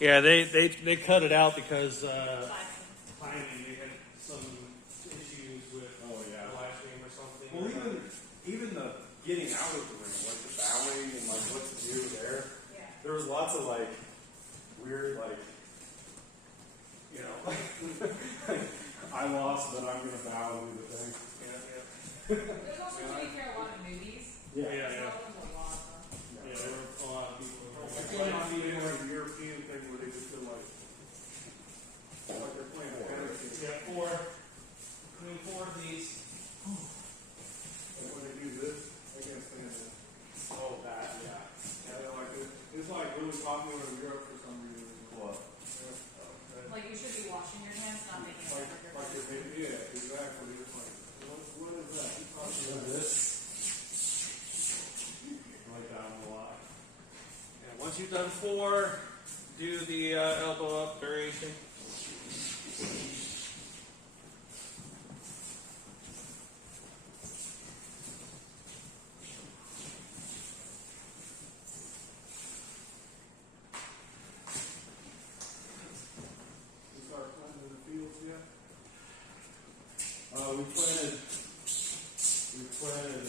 Yeah, they cut it out because timing. They had some issues with the live stream or something. Well, even the getting out of the ring, like the bowing and like what to do there. Yeah. There was lots of like weird I lost, but I'm gonna bow and do the thing. There's also, to be fair, a lot of movies. Yeah. So that was a lot of them. Yeah, there were a lot of people. I feel like I'm eating like a European thing where they just feel like they're playing a fantasy. Yeah, four of these. Like when they do this, I can't stand it. Oh, that, yeah. They're like, it's like really popular in Europe for some reason. What? Like you should be washing your hands, not making a Like your you're making, yeah, exactly. It's like, what is that? Who's talking about this? Like that a lot. And once you've done four, do the elbow up variation. We planted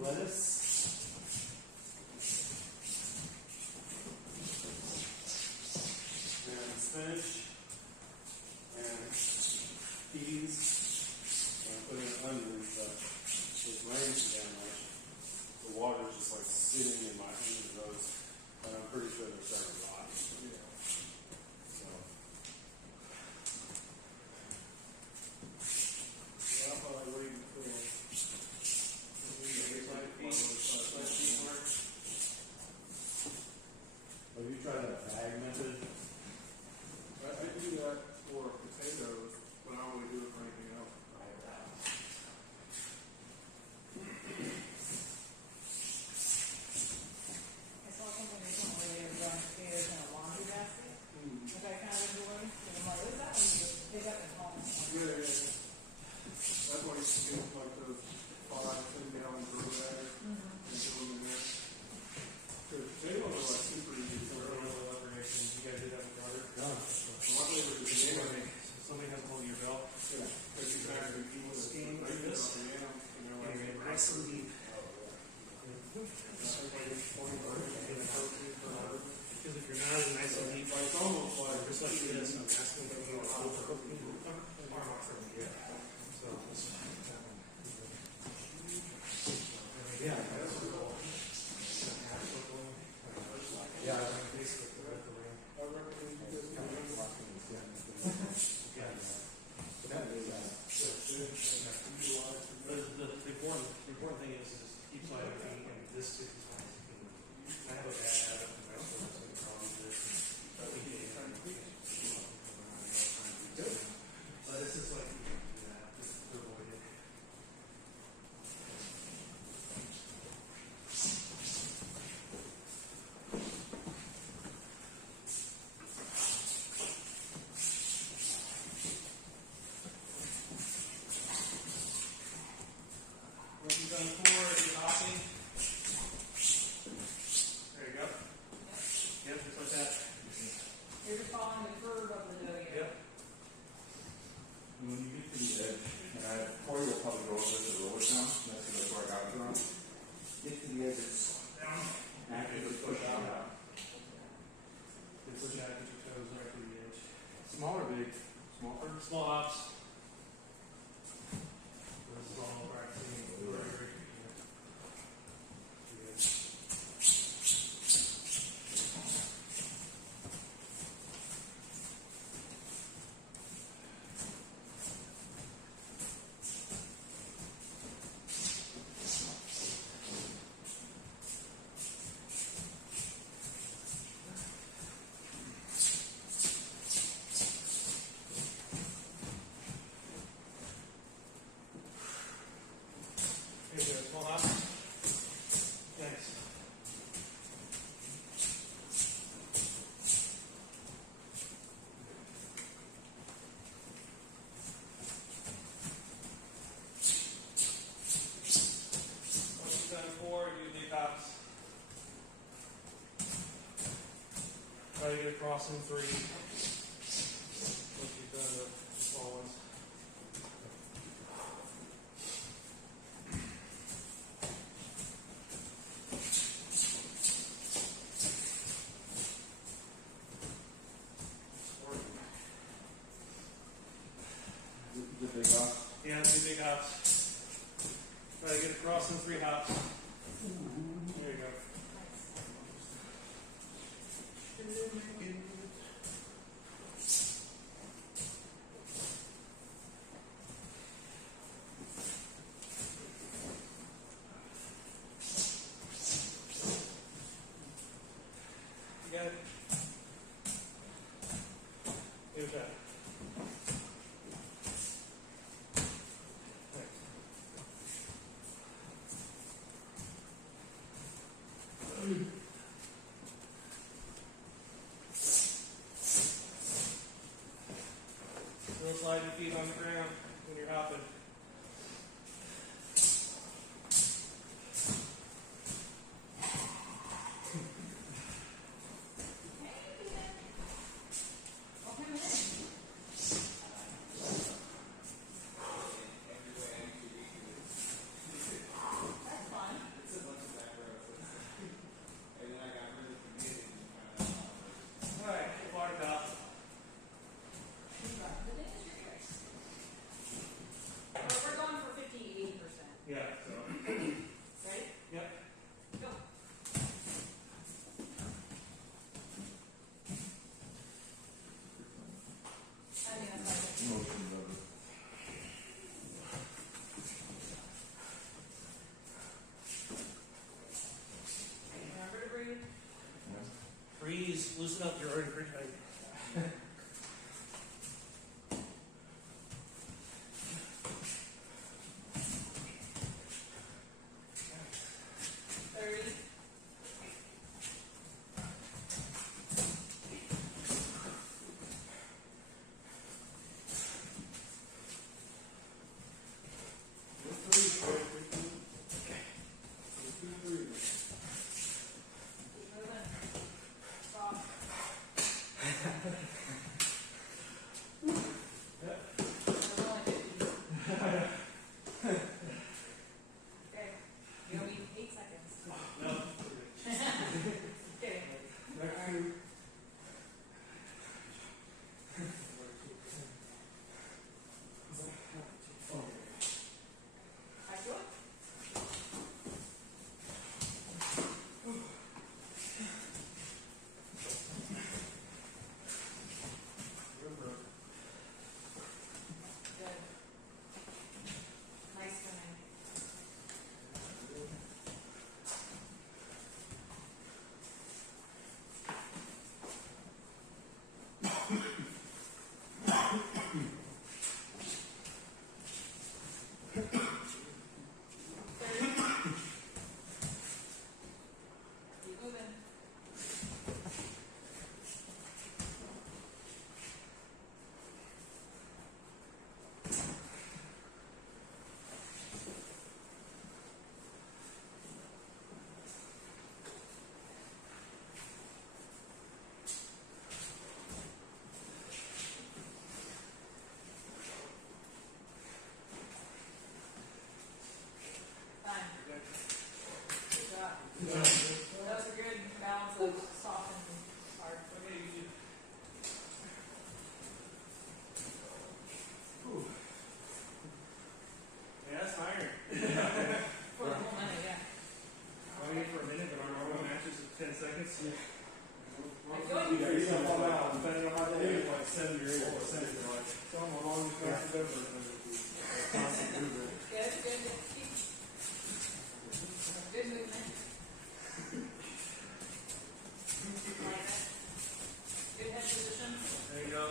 lettuce and spinach and peas and putting onions, but it's raining again. Like the water is just like sitting in my those, and I'm pretty sure they're starting to rot. So. Have you tried that bag method? I do that for potatoes, but I don't really do it for anything else. I saw something recently where they were growing potatoes in a laundry basket, which I kind of enjoyed. Because I'm like, what is that? And you just pick up and home. Yeah. That's why you get like those 5-10 gallon grow bags and put them in there. Because potatoes are like super easy to grow. You guys did that with water? My favorite is banana. Something has to hold your belt. Yeah. Because you can actually eat with Steam it. like this. Like, Nice and deep. Because if you're not nice and deep, it's almost like just like this, I'm asking if you want to overcook me. yeah. Yeah. The important thing is keep sliding your feet, and this is I have a bad habit in my but this is like this is avoided. Once you've done four, you're hopping. There you go. Yep, just like that. You're just following the curve of the dough. Yep. When you get to the edge, and Corey will probably go over the roller down, that's where I got it from. Get to the edge, it's down, actively push out. Push out, get your toes right to the edge. Small or big? Small or Small hops. This is all practicing. Try to get across in 3. Once you've done the small ones. The big house. Yeah, 2 big hops. Try to get across in 3 hops. There you go. You got it? Here's that. Thanks. Don't slide your feet on the ground when you're hopping. Alright, water top. We're going for 58%. Yeah, so. Ready? Yep. Go. I think that's fine. Motion of it. Remember to breathe. Freeze, loosen up, you're already pretty tight. 30. Keep moving. Stop. There's only 50. Okay. You only need 8 seconds. No. Okay. Next two. Back to it. Good. Nice swimming. Keep moving. Fine. Good job. That was a good balance of soft and hard. Yeah, that's iron. For the whole minute, yeah. I wait for a minute, but our normal match is 10 seconds. I feel like Yeah, you don't fall out, depending on my day. Maybe like 70 or 80%. You're like, Tell them how long you got to go for constant movement. good, good, good. Keep. Good movement. Like that. Good head position. There you go.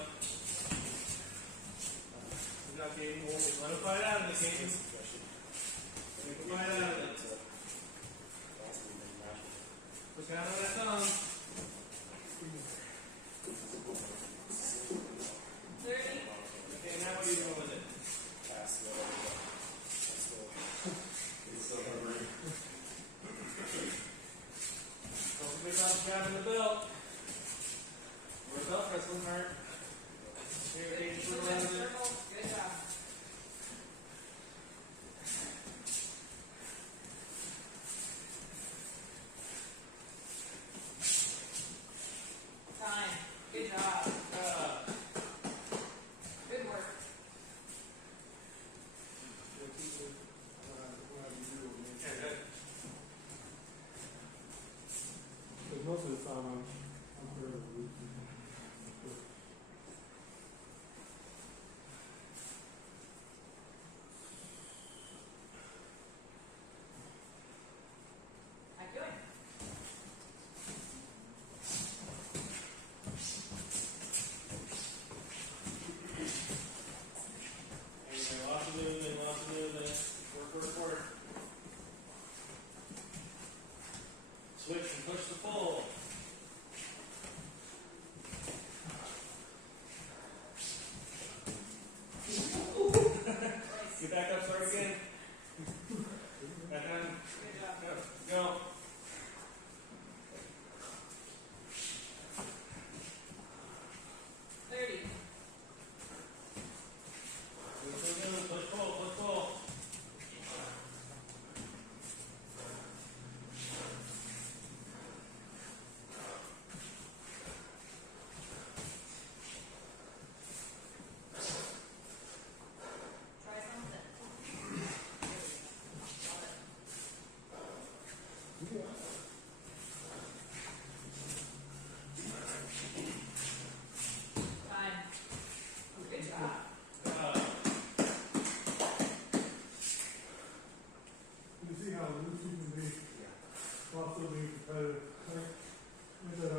We got Katie. Let him fight out of it, Katie. Take a bite out of it. Look out on that tongue. 30. Okay, now what are you doing with it? It's still hovering. sweetheart. Here, Good, thanks for move in a running it. circle. Good job. Time. Good job. Good work. Yeah, good. Because most of the time I'm fairly loose. How you doing? Anyway, lots of movement, lots of movement. Work. Switch and push the pull. Get back up, start again. Back on. Good job. Go. 30. Push pull. Try something. Time. Good job. You see how loose you can be while still being competitive. Like I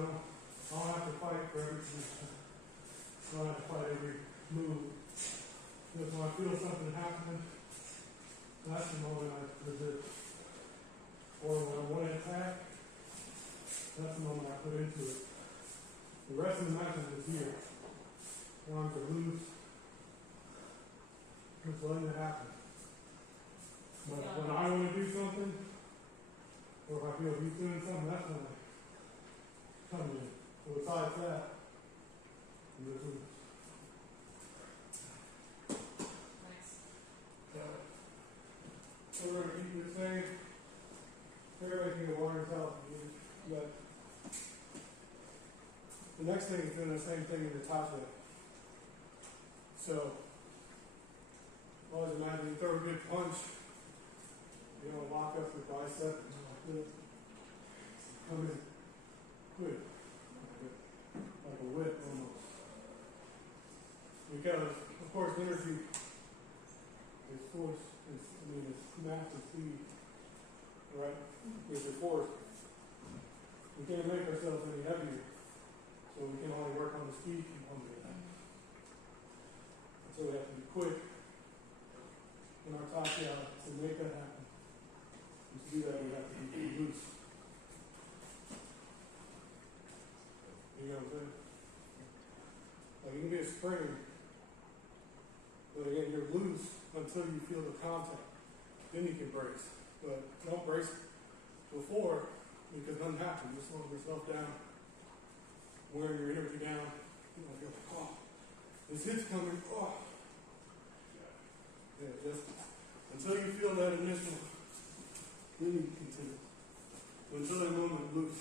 don't have to fight for every position. I don't have to fight every move. Because when I feel something happening, that's the moment I resist. Or when I want to attack, that's the moment I put into it. The rest of the match is here. When I'm to lose, just letting it happen. But when I want to do something, or if I feel he's doing something, that's when I come in. So besides that, I'm just loose. Nice. So we're going to keep this same. Everybody can get water and towels. But the next thing is doing the same thing in the Tachiai. So, always imagine you throw a good punch, you know, lock up your bicep, like this. Come in quick, like a whip almost. Because, of course, energy is force, it's massive speed, right? With the force. We can't make ourselves any heavier, so we can only work on the speed component of that. So we have to be quick in our Tachiai to make that happen. And to do that, we have to be loose. You know what I'm saying? Like you can be a spring, but again, you're loose until you feel the contact. Then you can brace. But don't brace before because nothing happens. Just slow yourself down, wearing your energy down. You know, you're like, oh, this hit's coming. Oh. Yeah, just until you feel that initial, then you continue. Until that moment, loose.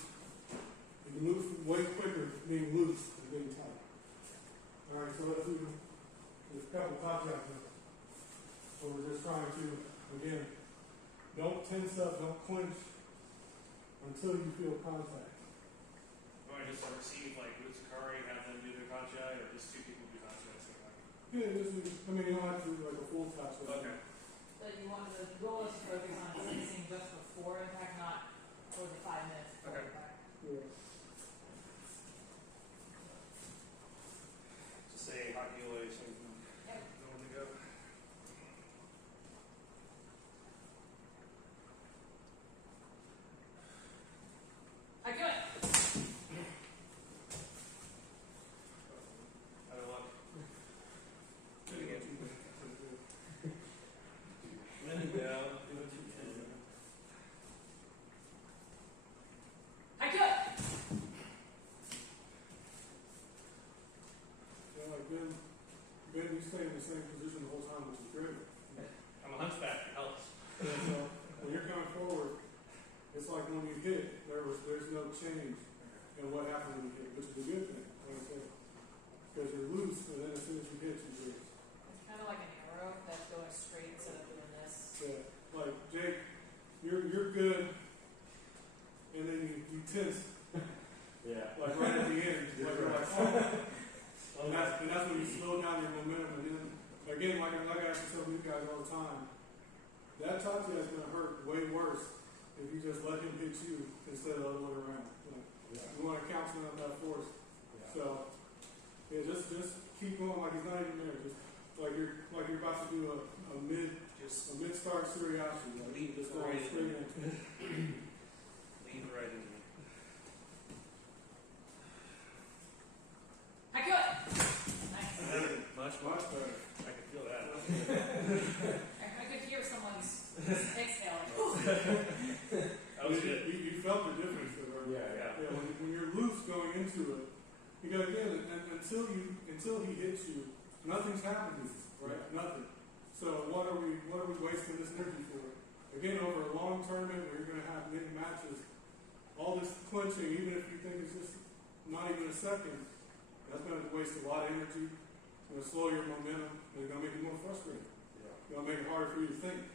You can move way quicker being loose than being tight. All right, so let's do a couple Tachiai drills. So we're just trying to, again, don't tense up, don't clench until you feel contact. Do I just receive like Butsukari and have them do their Tachiai, or just two people do Tachiai at the same time? Yeah, you don't have to do like a full Tachiai. Okay. So you want the goal is to focus on sensing just before impact, not for the 5 minutes before Okay. impact. Yeah. Just say hockey away, so we can Yep. know when to go. I do it. Out of luck. Do it again. When in doubt, do what you can. I do it. Ben, you stay in the same position the whole time, which is great. I'm a hunchback. It helps. And so when you're coming forward, it's like when you hit, there's no change in what happened when you hit, which is a good thing, like I said. Because you're loose, and then as soon as you hit, you lose. It's kind of like an arrow that's going straight instead of doing this. Yeah, like Jake, you're good, and then you tense, Yeah. like right at the end, like you're like, oh. And that's when you slow down your momentum, and then again, like I have to tell you guys all the time, that Tachiai is going to hurt way worse if you just let him hit you instead of the other way around. You want to cancel out that force. Yeah. So yeah, just keep going like he's not even there. Just like you're about to do a mid start Suriashi. Like, Lean just right going straight in. into it. Lean right into me. I could. Nice. Much better. I can feel that. I could hear someone's exhaling. That was good. You felt the difference there, right? Yeah. When you're loose going into it, because again, until he hits you, nothing's happening, right? Nothing. So what are we wasting this energy for? Again, over a long tournament where you're going to have many matches, all this clinching, even if you think it's just not even a second, that's going to waste a lot of energy. It's going to slow your momentum, and it's going to make you more frustrated. It's going to make it harder for you to think.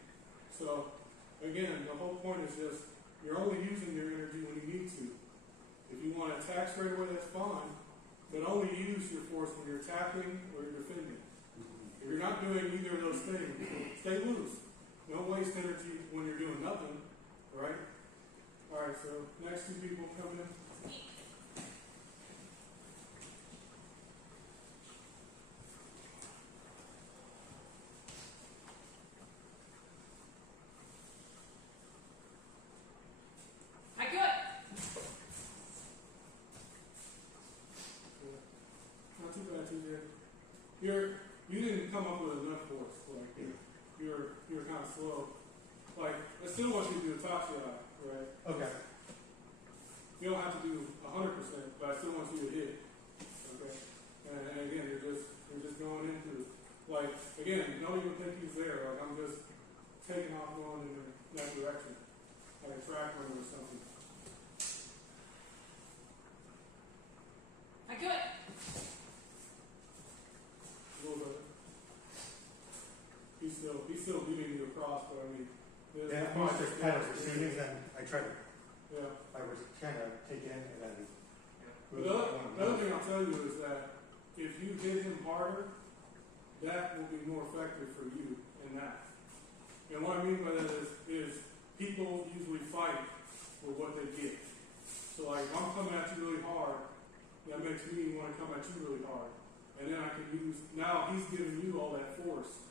So again, the whole point is just you're only using your energy when you need to. If you want to attack straight away, that's fine, but only use your force when you're attacking or you're defending. If you're not doing either of those things, stay loose. Don't waste energy when you're doing nothing, right? All right, so next two people come in. I could. Not too bad, TJ. You didn't come up with enough force. Like you're kind of slow. Like I still want you to do a Tachiai, right? Okay. You don't have to do 100%, but I still want you to hit. Okay. And again, you're just going into like again. Don't even think he's there. Like I'm just taking off going in that direction, like a track runner or something. I could. A little bit. He's still beating you across, but I mean, Yeah, I was just kind of receiving, then I tried to, yeah. I was kind of take in and then. But the other thing I'll tell you is that if you hit him harder, that will be more effective for you in that. And what I mean by that is people usually fight for what they get. So like if I'm coming at you really hard, that makes me want to come at you really hard. And then I can now he's giving you all that force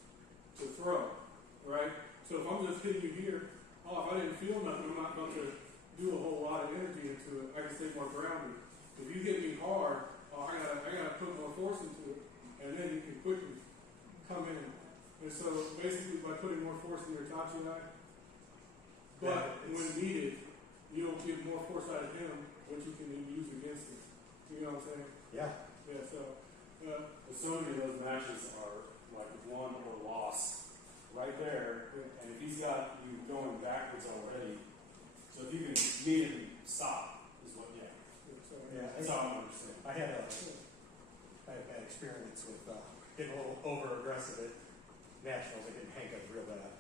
to throw, right? So if I'm just hitting you here, if I didn't feel nothing, I'm not going to do a whole lot of energy into it. I can stay more grounded. If you hit me hard, I gotta put more force into it, and then you can quickly come in. And so basically by putting more force in your Tachiai, but when needed, you'll get more force out of him, which you can then use against him. You know what I'm saying? Yeah. Yeah, so so many of those matches are like won or lost right there. And if he's got you going backwards already, so if you can meet him, stop is what. Yeah. Yeah. That's how I understand. I had a bad experience with getting a little over aggressive at nationals. I didn't hang up real bad.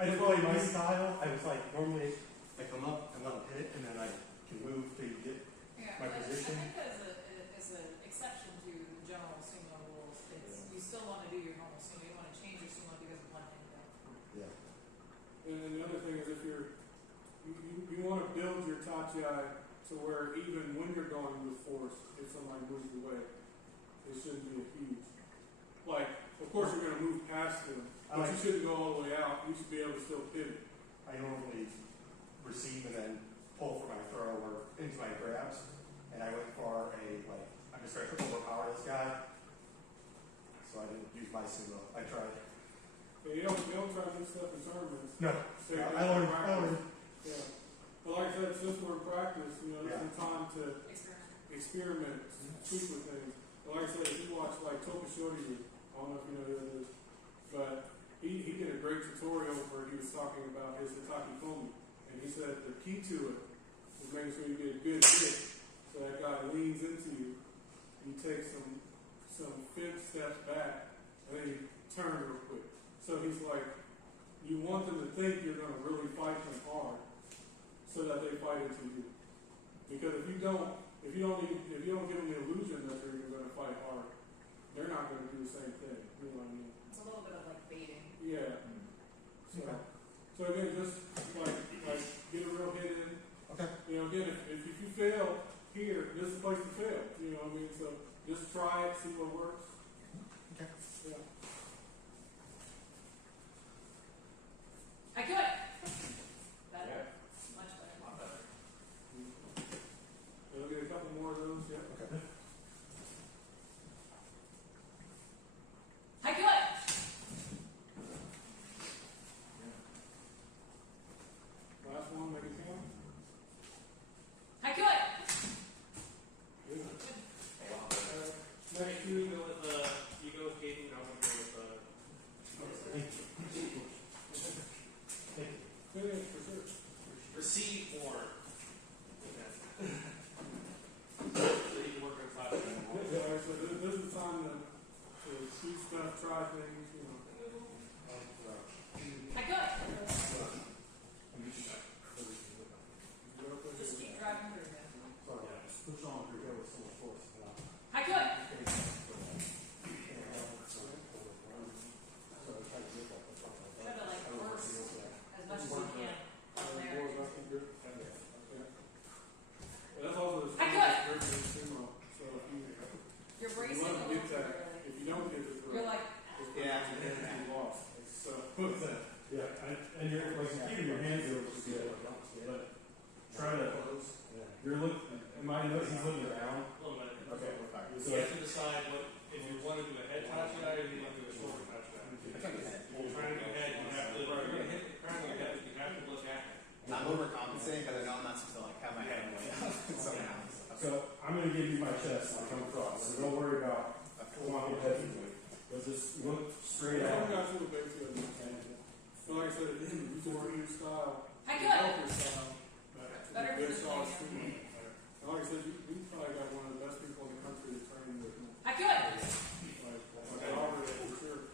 I just really my style. I was like normally I come up and I'll hit and then I can move to get my position. I think as an exception to the general sumo rules, you still want to do your normal sumo. You want to change your sumo because of one thing. Yeah. And the other thing is if you want to build your Tachiai to where even when you're going with force, if somebody moves away, it shouldn't be a huge. Like, of course you're going to move past them, but you shouldn't go all the way out. You should be able to still pivot. I normally receive and then pull for my throw or into my grabs. And I went for I'm just trying to overpower this guy. So I didn't use my sumo. I tried. Yeah, you don't try to do stuff in tournaments. No. Stay I away from learned. practice. Yeah. But like I said, since we're in practice, this is the time to Experiment. experiment, tweak with things. And like I said, if you watch like Tokashori, I don't know if you know who that is, but he did a great tutorial where he was talking about his Hitaki Komi. And he said the key to it is making sure you get a good hit so that guy leans into you. You take some 5 steps back and then you turn real quick. So he's like, you want them to think you're going to really fight them hard so that they fight into you. Because if you don't give them the illusion that they're going to fight hard, they're not going to do the same thing. You know what I mean? It's a little bit of like baiting. Yeah. So again, just like get a real hit in. Okay. You know, again, if you fail here, this is the place to fail. You know what I mean? So just try it, see what works. Okay. Yeah. I could. Better. Much better. A lot better. We'll get a couple more of those. Yeah. Okay. I could. Last one, make it count. I could. Good. A lot better. Next You you. go with you go with Keiko, and I'm gonna go with Finish for sure. receive more. So you can work on top of that. Yeah, so this is the time to see stuff, try things, you know. I could. Just Just keep driving through that. push on through here with so much force. I could. Try to like force as much as you can on there. That's also the I could. Sumo. So if you You're you bracing want a to little get too that, early. if you don't get the throw, You're like, Yeah. you lost. So Yeah, and you're like keeping your hands over the good, but try to. You're looking. Am I noticing he's looking around? A little bit. Okay. You have to decide if you want to do a head Tachiai or you want to do a shoulder Tachiai. I can't do that. If you're trying to do head, you have to. If you're going to hit the crown of your head, you have to look at it. I'm overcompensating because I know I'm not supposed to like have my head way up. So I'm going to give you my chest when I come across. So don't worry about walking head with me. But just look straight I at me. got to the base of it. So like I said, you can work your style. I Help could. your style. Better Good positioning, solid yeah. Sumo. And like I said, you probably got one of the best people in the country to train with. I could. Like Albert, for sure.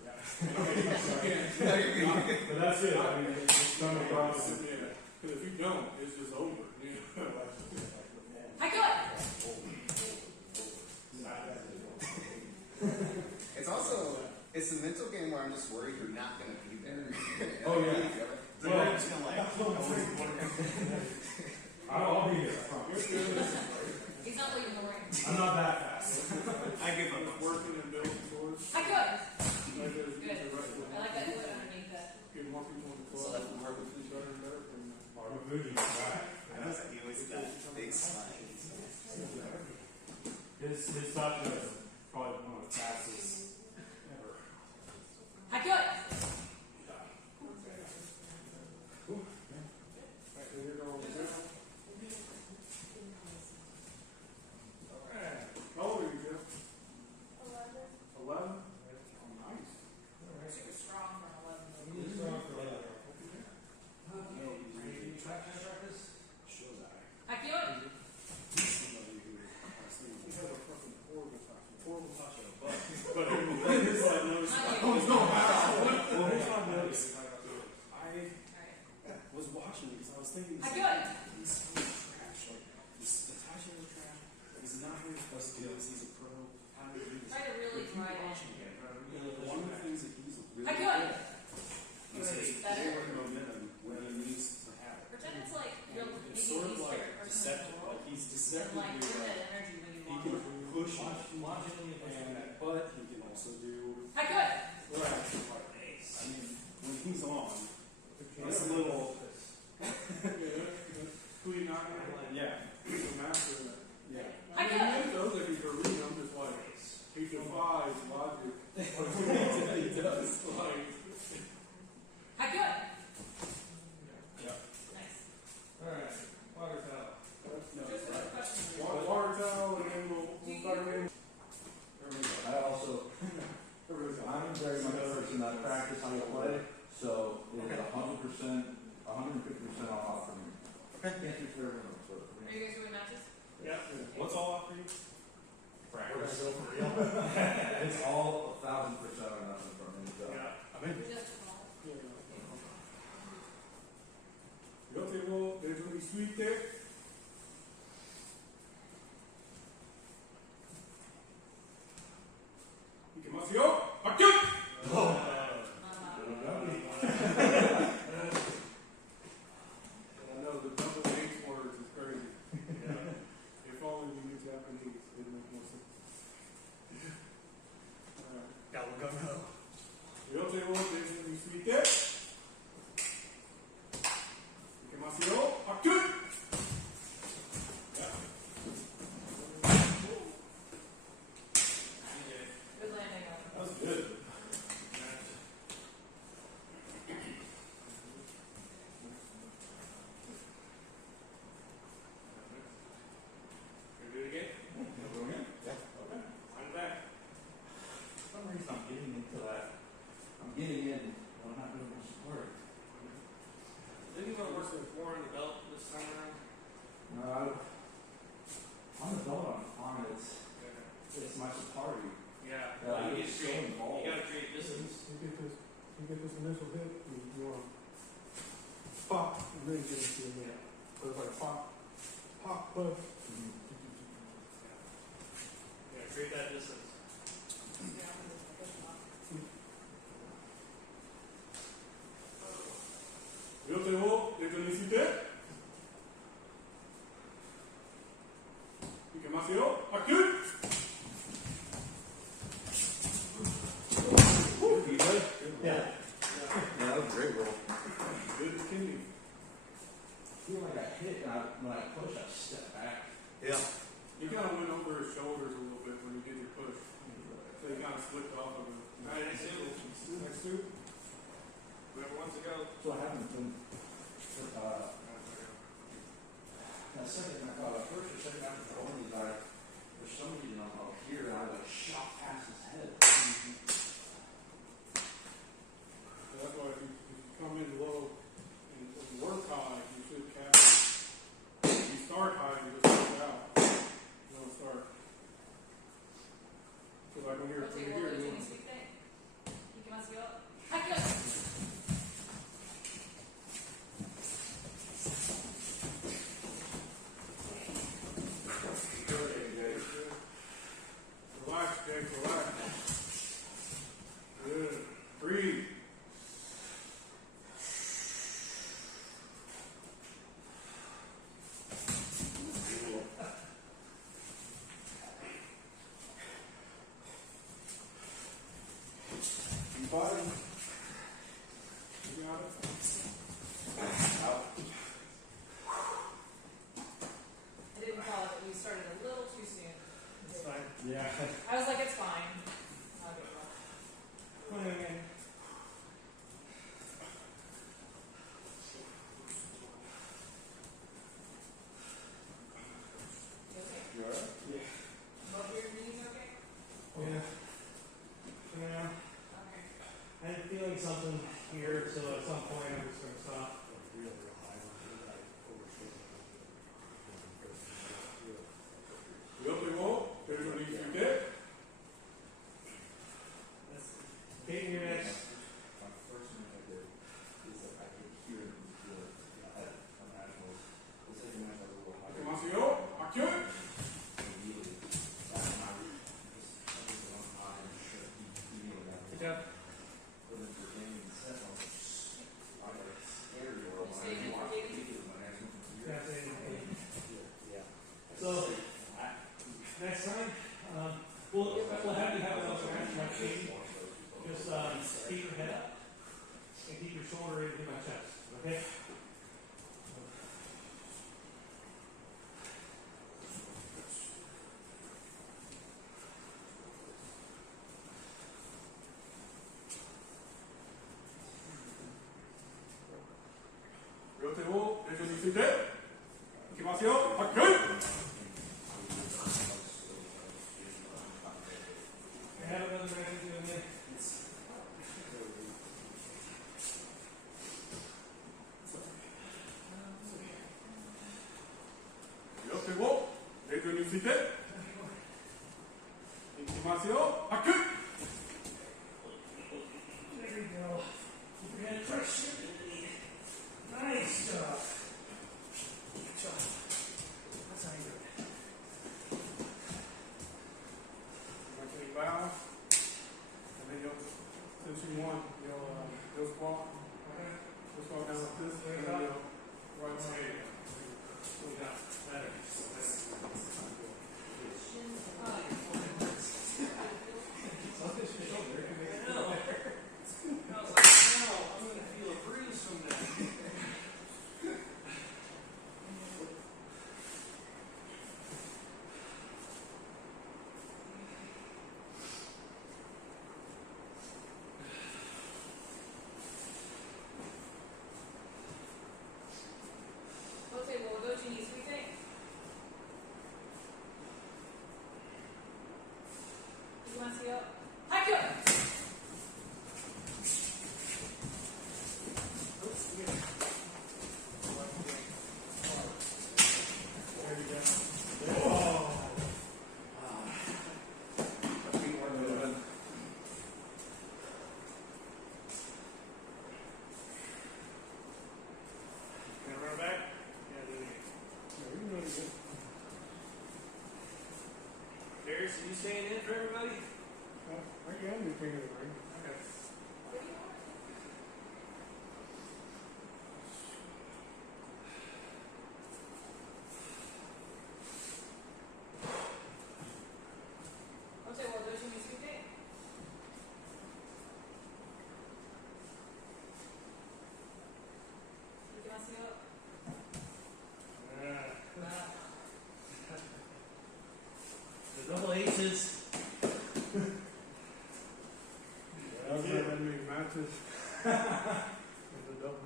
But that's it. I mean, it's come across. Yeah. Because if you don't, it's just over. You know? I could. It's also it's a mental game where I'm just worried you're not going to be there. Oh, yeah. So you're just gonna like. I'll be here. I promise. He's not leaving the ring. I'm not that fast. I give up. Working and building towards. I could. Like there's Good. the rest of I like that foot underneath that. get more people in the club. So that's and more- work with each other and better. And I'm moving right. I know that he always did that big slide. His touch is probably one of the fastest ever. I could. and you're going down. How old are you, Jeff? 11. Oh, nice. Super strong for an 11. I could. He has a fucking horrible touch, but it's like no. Well, here's what I noticed. I was watching because I was thinking. I could. He's so trash. Like the Tachiai is trash. He's not who he's supposed to be. He's a pro. How do you do this? Try to really drive it. One of the things that he's really I could. good at is his Better. forward momentum when he needs to have it. Pretend it's like you're It's maybe sort of he's like your person in deceptive. the world. Like he's And deceptively like give right. that energy when you He want. can push and but he can also do I could. right. I mean, when he's on, it's a little. Who you not gonna Yeah. he's a master of that. Yeah. I mean, could. he knows that he's a read. I'm just like he defies logic. He does like. I could. Yeah. Nice. Alright, water towel. Just a question. Water towel and Can't do third one, so. Are you guys doing matches? Yeah. What's all off for you? We're gonna go for real. It's all 1,000% or nothing from me, so. Yeah. I'm in. Just small. Your table, there's gonna be sweet there. Ikemasu Action! I know the double H words is crazy. If only we knew Japanese, it'd make more sense. Alright. Go. Your table, there's gonna be sweet there. Ikemasu Action! Good landing on That was good. Can we do it again? I'm back. For some reason I'm getting into that. I'm getting in when I'm not doing much work. Didn't you want to work with Warren the belt this time around? No, I'm an adult on it's my Sakari. Yeah. Yeah, you, it's so you involved. gotta create distance. You get this initial hit, you want pop, and then get into your neck. So it's like pop, push. Yeah, create that distance. Yo te voy, yo te necesité. ¿Y qué más yo? ¡Aquí! You good? Yeah. Yeah, that was a great roll. Good as can be. I feel like I hit and when I push, I step back. Yeah. You kind of went over his shoulders a little bit when you did your push. So you kind of slipped off of him. Alright, next two. Next two. Whoever wants to go. So I haven't been, first or second after throwing these, for some reason I'm up here and I like shot past his head. So that's why if you come in low and work high, you should catch it. If you start high, you just start out. You don't start. So like when you're here, you want to. Relax, Jake, relax. Good. Breathe. You body. You got it? Out. I didn't call it, but we started a little too soon. It's fine. Yeah. I was like, it's fine. I'll get it. You okay? You alright? Both your knees okay? Yeah. Yeah. Okay. I'm feeling something here, so at some point I'm just gonna stop. Yo te voy, there's what you get. Take your next. My first move I did is that I could hear him feel it at nationals. The second match I was a little higher. Demasiado, acción. Immediately, that night, I was on high and sure he immediately got Good me. job. But then for game and set, I was like scared or You stayed in for watched game? the video when I asked him for Yeah, years. say anything. Yeah. So, next time, we'll have you have another match like Katie. Just keep your head up and keep your shoulder into my chest, okay? Yo te voy, there's what you get. Demasiado, acción. I have another match with you in there. ベッドについて。いきますよ。パック。There we go. Keep your head first. Nice job. Good job. That's how you do it. Actually bow. And then you'll, since you want, you'll squat. You'll squat down like this. And then you'll right side. Better. Are you staying in for everybody? I can do king of the ring. Okay. The double aces. I've never made matches with the double.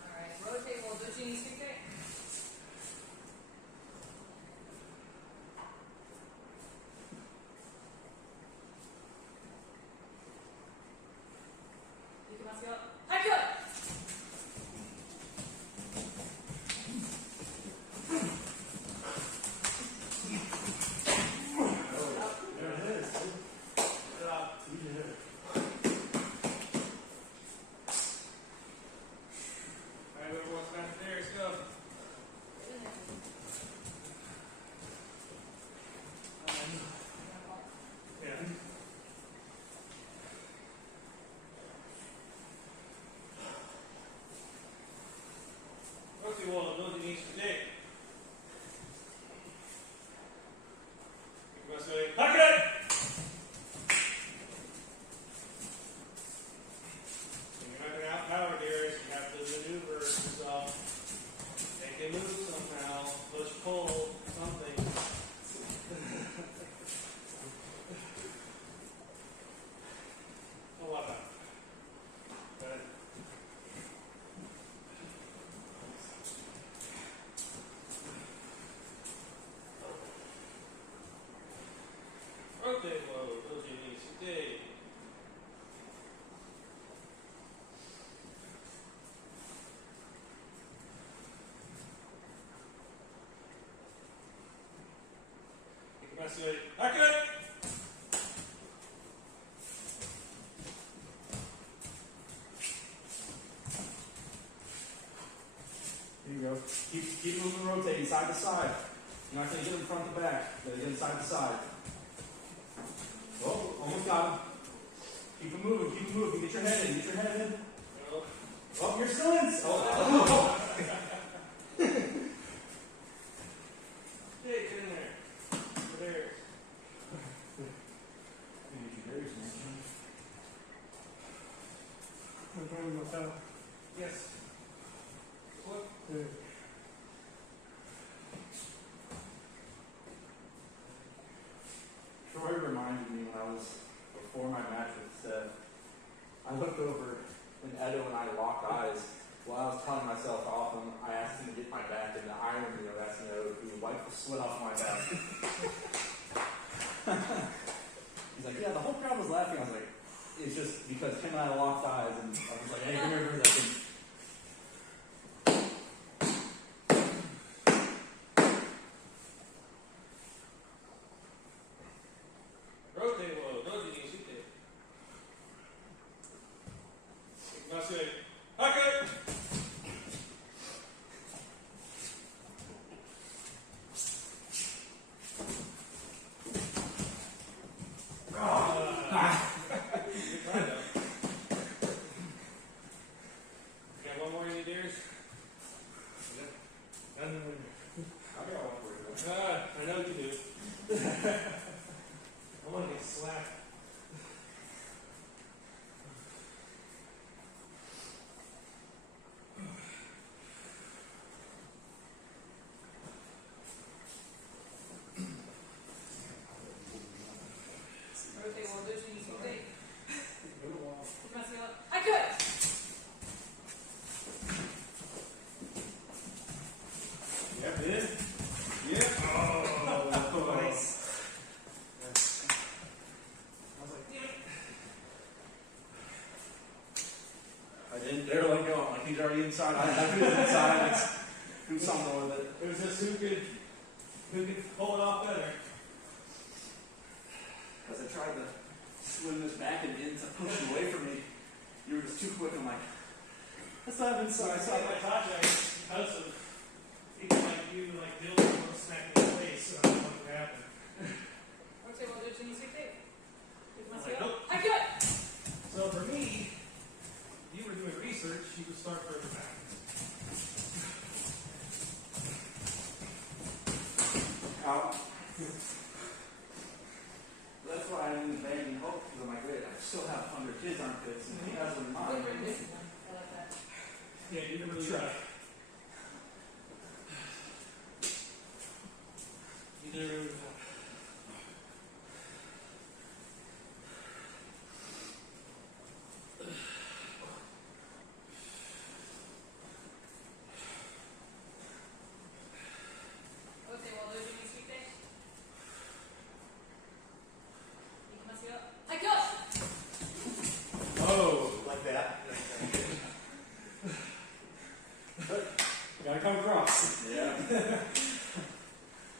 Alright, rotate, we'll do Genie Sweet Day. Here you go. Keep moving, rotating side to side. You're not going to get them front to back. You're going to get them side to side. Oh, almost got him. Keep them moving, keep them moving. Get your head in, get your head in. Oh, you're still in. Oh. Hey, get in there. Over there. I'm trying myself. Yes. What? Troy reminded me when I was before my match with Seth. I looked over and Edo and I locked eyes while I was telling myself off, and I asked him to get my back, and the irony of asking Edo if he would wipe the sweat off my back. He's like, yeah, the whole crowd was laughing. I was like, it's just because him and I locked eyes, and I was like, hey, come here for a second. Darius? I got one for you. I know you do. I want to get slapped. Rotate while there's any rotate. Been a while. Keep messing up. I could! Yep, it is. Yep. Oh, nice. I was like, damn it. I didn't dare let go. I'm like, he's already inside. I have to get inside. Let's do something with it. It was just who could pull it off better. Because I tried to swim this back and in to push it away from me. You were just too quick. I'm like, let's dive inside. I like my Tachiai because of people like you, like Bill, who were smacking in the face, so I don't know what would happen. Rotate while there's any rotate. Keep I was messing like, up. nope. I could! So for me, you were doing research, you would start further back. Out. That's why I didn't bang and hope, because I'm like, wait, I still have under his armpits, and he has them in mine. Good rendition. I like that. Yeah, you never really try. You never really try. Rotate while there's any rotate. Keep messing up. I could! Oh, like that. Gotta come across. Yeah.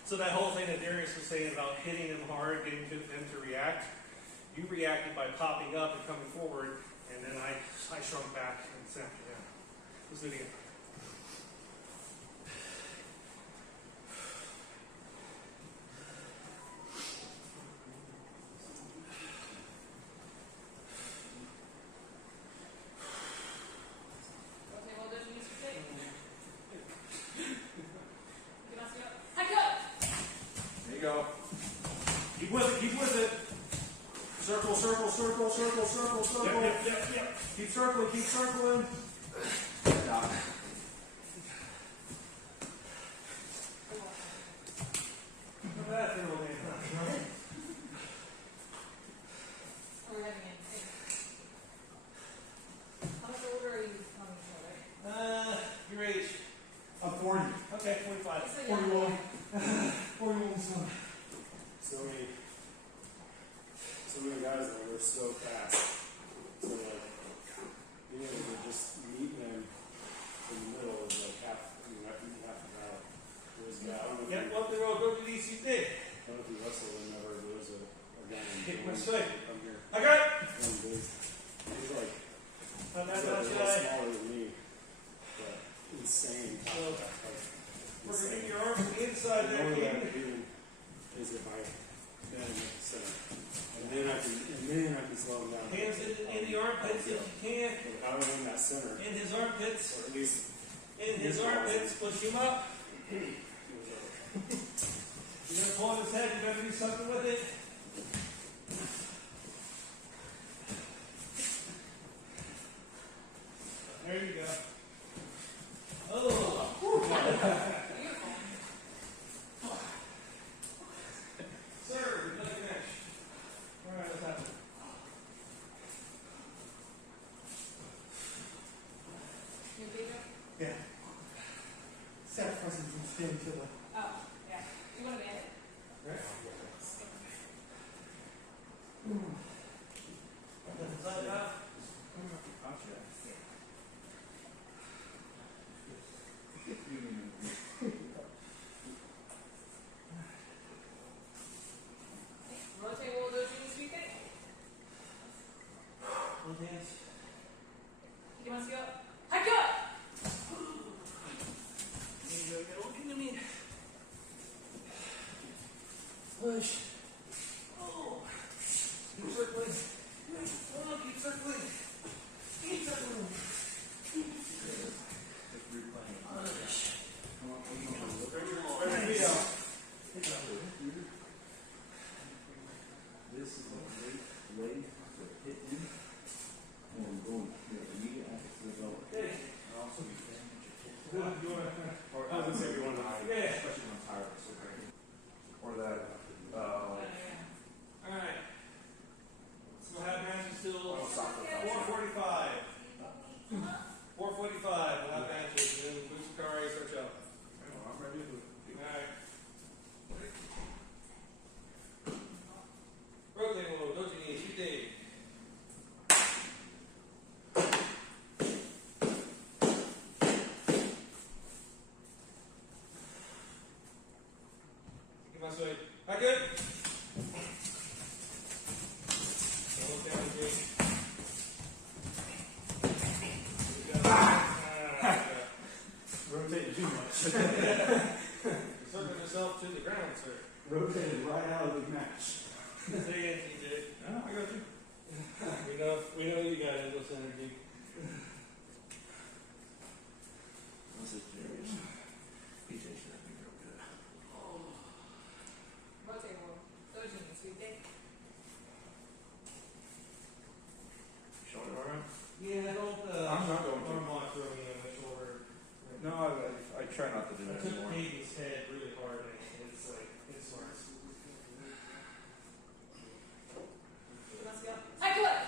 So that whole thing that Darius was saying about hitting them hard, getting them to react, you reacted by popping up and coming forward, and then I shrunk back and snapped you down. Let's do it again. Rotate while there's any rotate. Keep messing up. I could! There you go. Keep with it, keep with it. Circle, circle, circle, circle, circle, circle. Yep. Keep circling, keep circling. Doc. Not bad for an old man, huh? We're having it. How much older are you coming for, right? Your age. I'm 40. Okay, 45. It's a young 41. boy. 41 son. So many guys that were so fast. So like being able to just meet them in the middle is like half an hour. There's a guy, I don't know if Get you- up the road, go to DC thing. I don't know if you wrestle or never, there was a guy named Kick my Jones straight. that come here. I got it. One of these. He's like, Not bad, he's like a not little bad. smaller than me, but insane. So, Like, We're going to insane. get your arms on the inside The there, only way I Keiko. can do is if I bend at the center. And then I can slow him down. Hands in the armpits if you can. But out in that center, In his armpits. or at least In his armpits. Push him up. he was over. You're going to pull on his head. You better do something with it. There you go. Oh. Beautiful. Sir, you'd like a match. All right, let's have it. You okay, Joe? Yeah. Sacrificing some skin to the. Oh, yeah. You want to band it? Right? Inside out. Rotate while there's any rotate. Both hands. Keep messing up. I could! There you go. You gotta look into me. You want to? Or I was gonna say we want to, Yeah. especially when I'm tired, it's so great. Or that, All right. So have matches till oh, soccer. 4:45. 4:45. We'll have matches, and then Butsukari starts up. I'm ready to. All right. Rotate a little. Doji ni shite. Ikimasu. Back good. Almost down, Jake. Rotated too much. Circling yourself to the ground, sir. Rotated right out of the match. Stay in, TJ. Oh, I got you. We know you got endless energy. This is serious. PJ's gonna be real good. Rotate roll. Doji ni sweet day. Shoulder arm? Yeah, don't, I'm not going to. arm lock throwing in the shoulder. No, I try not to do I that took anymore. Peyton's head really hard, and it's like, it smarts. Ikimasu yo. Hai, good!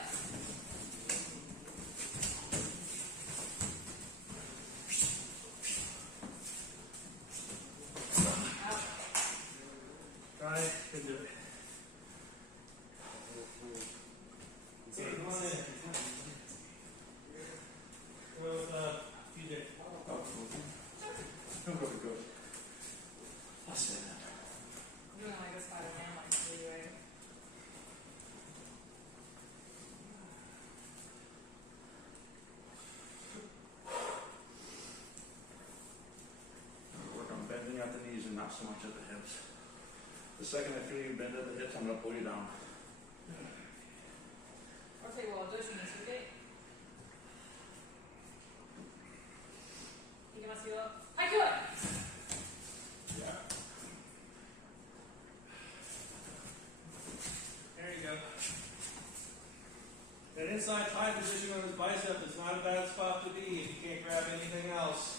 Out. Try it, can do it. Okay, come on in. Go with, TJ. Oh, cool. Don't go to good. I'll say that. I'm doing like a Spider-Man, like three way. Work on bending at the knees and not so much at the hips. The second I feel you bend at the hips, I'm going to pull you down. Rotate roll. Doji ni sweet day. Ikimasu yo. Hai, good! Yeah. There you go. That inside tie position on his bicep is not a bad spot to be if you can't grab anything else.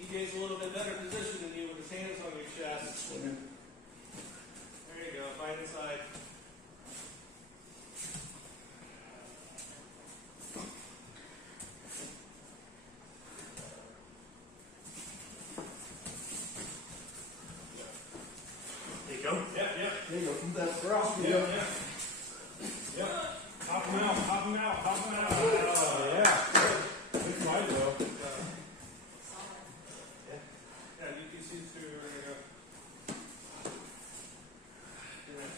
EJ's a little bit better positioned than you with his hands on your chest. There you go, fight inside. There you go. Yep, yep. There you go. From that cross. Yep, yep. Yep. Hop him out, hop him out, hop him out. Yeah. Good fight, though. Yeah, you can see through, there you go. Yeah.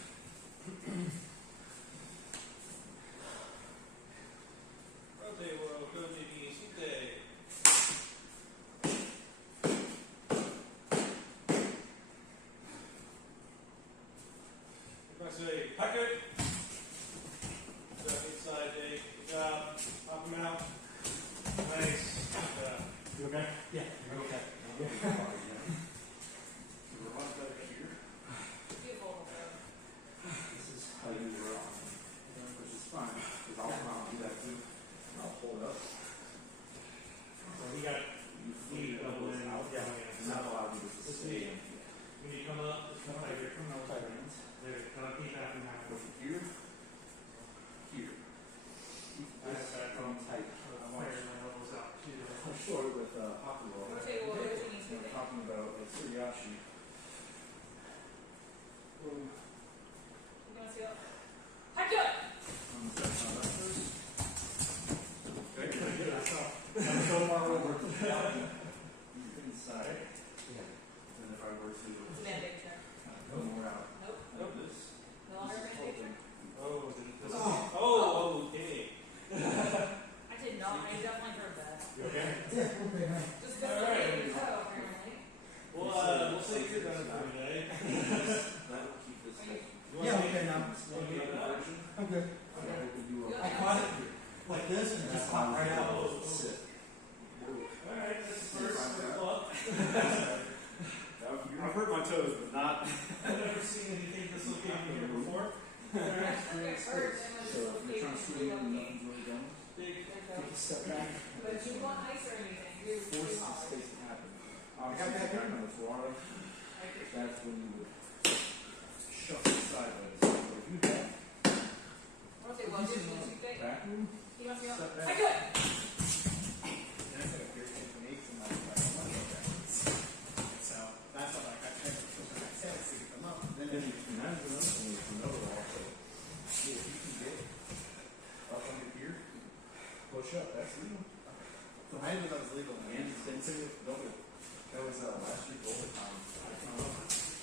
Rotate world, go JD, shite. If I say, pack it. So inside, Jake. Good job. Hop him out. Nice. Good job. You okay? Yeah. You're okay. You're much better here. Beautiful. This is how you do it on. Which is fine. Because I'll come out and do that too. I'll hold up. So we got You feet double in. out. Yeah. It's not allowed you to This stay. knee. When you come up, just come like you're coming up tight hands. There, kind of keep that from happening. Here. Here. Nice back from on tight. I'm wearing my elbows out too. I'm sure with hockey roll. Rotate roll. Doji ni sweet We're day. talking about a Suriashi. Ikimasu yo. Hai, good! Very Pretty good, I saw. I'm so far over. Inside. And if I were to It's a bandage chair. go more out. Nope. Nope. This. No longer a bandage chair. Oh, oh, okay. I did not. I definitely heard that. You okay? Just because All right. the so apparently. We'll say you're done for today. That'll keep this. Are you? You want Yeah, to okay, now. take it up? I'm good. I caught it like this and it just popped right out. All right, that's the first club. I've hurt my toes, but not. I've never seen anything dislocated here before. All right. I took it first and was So if you're trying to just swing looking. step back. But if you want ice or anything, you Force the space to happen. Obviously, if you're on the floor, that's when you would shuffle sideways. So if you have I'll say, well, this is what you think. vacuum, You must be step I back. could. That's like your techniques and like, So that's what like I tried to said to get them up. then you can imagine them and you can know it also. Yeah, if you can get up under here, push up, that's legal. So I knew that was legal. And same thing with double. That was last week overtime.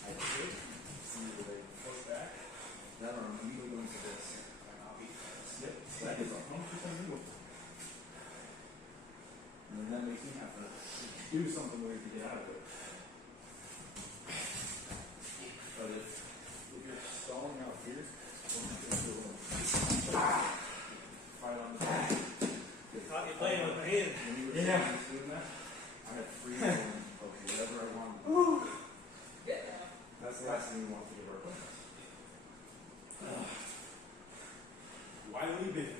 I did see where they push back. Then I'm immediately going to this. And I'll be yep, that is 100% legal. And then that makes me have to do something weird to get out of it. But if you're stalling out here, fight on the back. Thought you playing with my hand. When you were doing that, I had freedom of whatever I wanted. That's the last thing you want to give our players. Why leave it?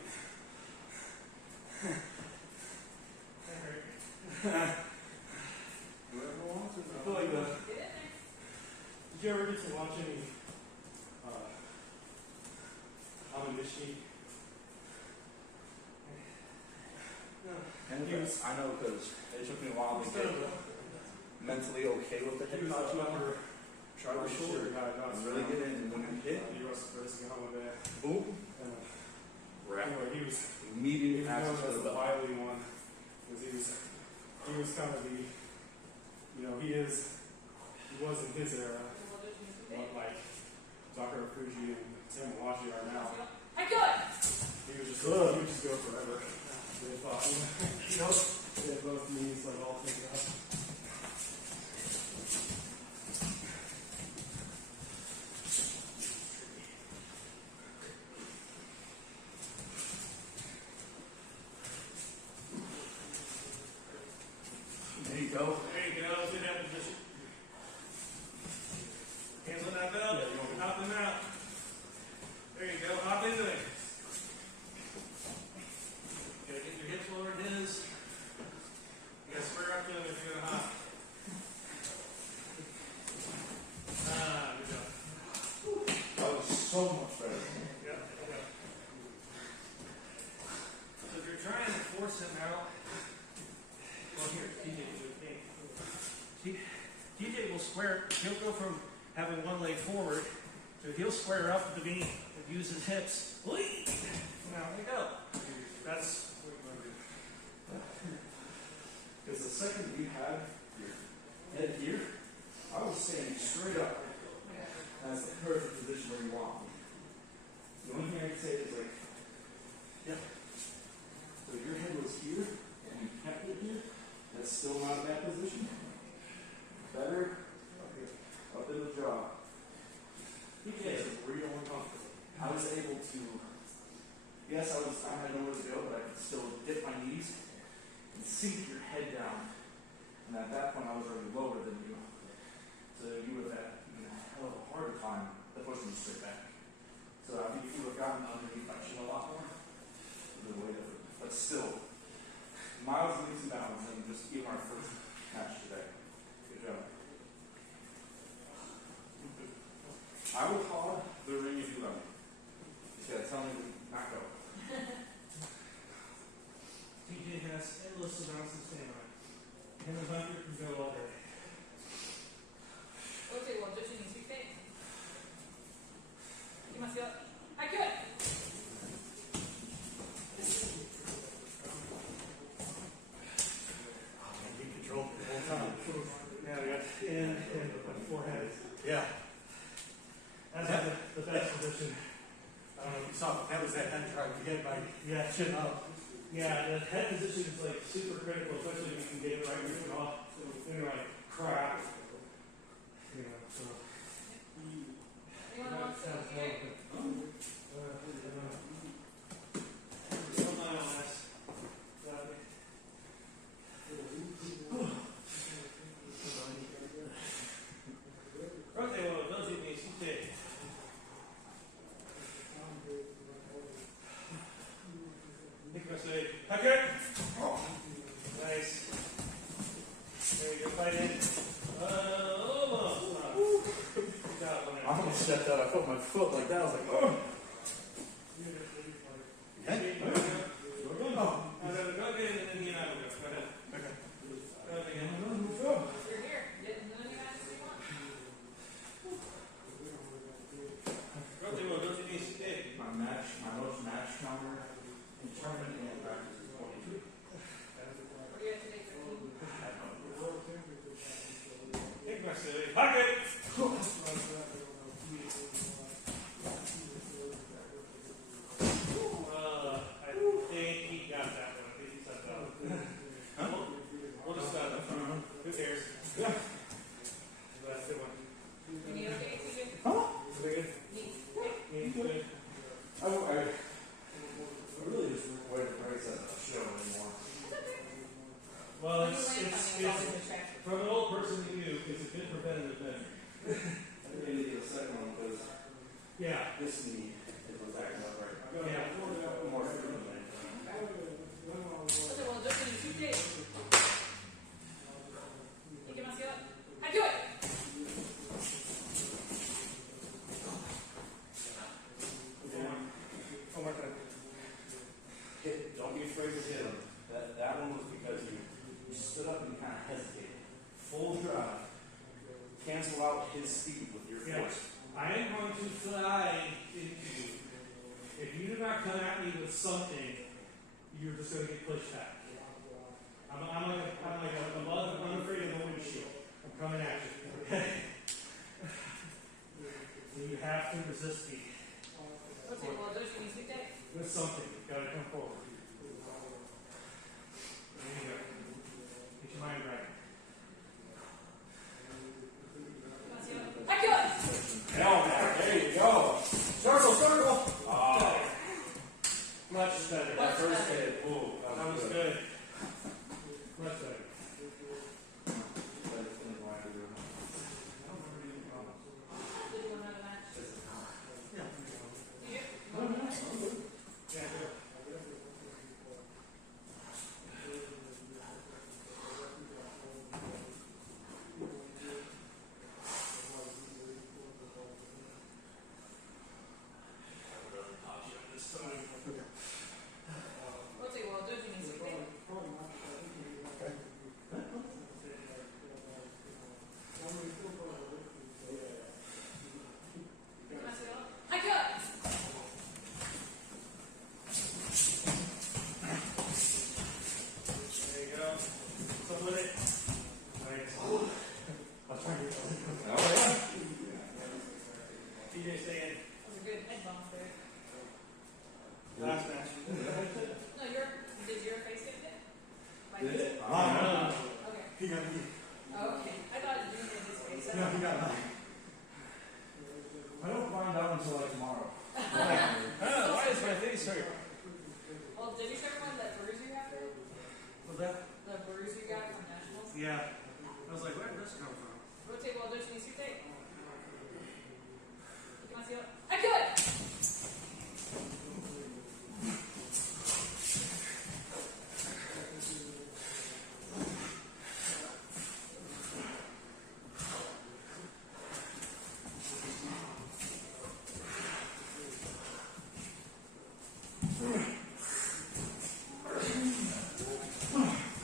Whoever wants it. I feel like the. Get in there. Did you ever get to watch any Amanishi? And I know because it took me a while to get mentally okay with the He hip was hop up number. upper Try to shoulder shoulder guy, not and really get in. And when you hit, He was first to go with that. boom, And, wrap. anyway, he was Immediate known access to as the the belt. wily one because he was kind of the, you know, he was in his era what like Dr. Fuji and Tim Washi are now. I could. He would just go forever. They thought, you know, they had both knees like all taken up. There you go. There you go. Sit in that position. Hands on that belt. Hop them out. There you go. Hop into it. Gotta get your hips lower than his. You gotta square up to him if you're gonna hop. Good job. That was so much better. Yeah. So if you're trying to force him out, well, here, TJ will do it. TJ will square. He'll go from having one leg forward to he'll square up to me and use his hips. Now we go. That's what you want to do. Because the second you had your head here, I was standing straight up. That's the perfect position where you want me. The only thing I can say is like, yep. So if your head was here and you kept it here, that's still not a bad position. Better up in the jaw. TJ is real uncomfortable. I was able to, yes, I had nowhere to go, but I could still dip my knees and sink your head down. And at that point, I was already lower than you. So you would have had even a hell of a harder time to push me straight back. So I think if you would have gotten underneath my chin a lot more, the way that, but still, miles and leaps and bounds, and just even our first match today. Good job. I will hog the ring if you let me. Just gotta tell me to not go. TJ has endless amounts of stamina. Him and Hunter can go all day. Okay, well, just in two things. You must go. I could. You controlled it the whole time. Now we got in and forehead. Yeah. That's the best position. I don't know if you saw, but that was that head trying to get my Yeah, chin up. yeah, the head position is like super critical, especially if you can get it right where you're off. So when you're like crap, you know. So Anyone wants to sounds go here? Hold on on this. Rotate one of those in these. Think I say, okay. foot like that. I was like, oh. Okay. Go again, and then he and I will go. Go ahead. Okay. Go again. You're here. Didn't none of you guys see one? My most match number in tournament and practice is 22. What do you have to take 15? Take my silly pocket. I think he got that one. I think he said that one. We'll just start that. Who cares? Yeah. That's a good one. You need okay, TJ? Huh? Need. He's good. I really just wait for race as a show anymore. Well, When you land on me, it's always distracting. from an old person to you, it's a good preventative measure. I think I need to get a second one because Yeah. this knee is what's acting up right now. Yeah. More frequent than anything. Okay, well, just when you shoot it. You get my skill up. I do it! Oh my God. Don't be afraid to hit him. That one was because you stood up and you kind of hesitated. Full drive. Cancel out his speed with your Yeah. force. I am going to fly into you. If you do not come at me with something, you're just going to get pushed back. I'm unafraid of the windshield. I'm coming at you. Okay? So you have to resist me Okay, well, don't you need to take? with something. You've got to come forward. There you go. Get your mind right. I do it! Hell, man. There you go. Circle. Oh, Much better. that first hit. Ooh, That was good. Much better. Did you want another match? Yeah. Do you? You want another match? Yeah, good. Okay, well, don't you need to take? Get my skill up. I do it! There you go. Come with it. Nice. TJ saying Those are good head bumps there. last match. No, did your face get hit? My Did face? it? Okay. He got me. Oh, okay. I thought it didn't hit his face. No, he got mine. I don't find out until like tomorrow. Why is my face hurt? Well, did you show everyone that bruise you got there? Was that? The bruise you got from nationals? Yeah. I was like, where did this come from? Rotate while don't you need to take? Get my skill up. I do it!